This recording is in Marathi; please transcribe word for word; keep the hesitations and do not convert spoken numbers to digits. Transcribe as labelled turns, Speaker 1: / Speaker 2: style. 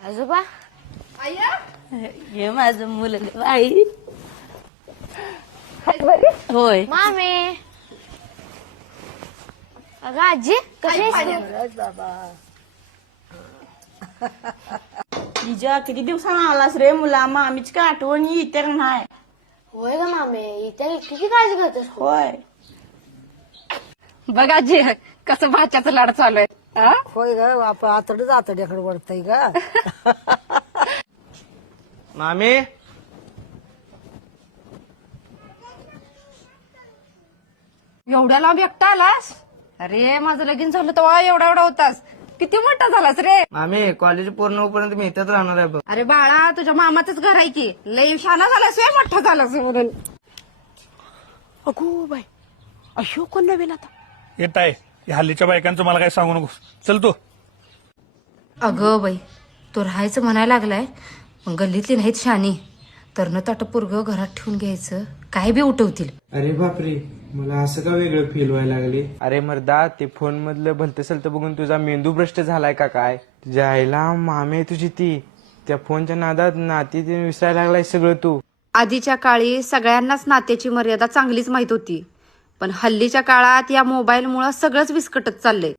Speaker 1: आजोबा
Speaker 2: आया
Speaker 3: हे माझं मुलगा आई होय.
Speaker 1: मामे अगं आजी कशी आहेस तू?
Speaker 3: तिच्या किती दिवसांना आलास रे मुला मामीची काय आठवण येते का नाही?
Speaker 1: होय ग मामे इथे किती काळजी करतेस तू?
Speaker 3: होय.
Speaker 2: बघ आजी कसं भाच्याचं लाड चालू आहे हा?
Speaker 4: होय ग आपण आतडच आतड्याकडे वळतय ग.
Speaker 5: मामी
Speaker 2: एवढ्या लांब एकटा आलास? अरे माझं लगीन झालं तेव्हा एवढा एवढा होतास, किती मोठा झालास रे.
Speaker 5: मामी कॉलेज पूर्ण होईपर्यंत मी इथंच राहणार आहे बघ.
Speaker 2: अरे बाळा तुझ्या मामाचंच घर आहे की, लई शाना झालास रे, मोठा झालास म्हणून.
Speaker 4: अगो बाई अशो कोण नवीन आता
Speaker 6: येत आहे या हल्लीच्या बायकांचं मला काय सांगू नको. चल तू.
Speaker 7: अगं बाई तो राहायचं म्हणायला लागलाय, पण गल्लीतली नाहीत शानी. तर न ताट पोरगं घरात ठेवून घ्यायचं, काय बी उठवतील.
Speaker 8: अरे बापरे, मला असं का वेगळं फील व्हायला लागले.
Speaker 5: अरे मर्दा ते फोन मधलं भलतं सलतं बघून तुझा मेंदू भ्रष्ट झालाय का काय? तुझ्या आईला मामी आहे तुझी ती, त्या फोनच्या नादात नाती ते विसरायला लागलाय सगळं तू.
Speaker 7: आधीच्या काळी सगळ्यांनाच नात्याची मर्यादा चांगलीच माहित होती, पण हल्लीच्या काळात या मोबाईलमुळे सगळंच विस्कटत चाललंय.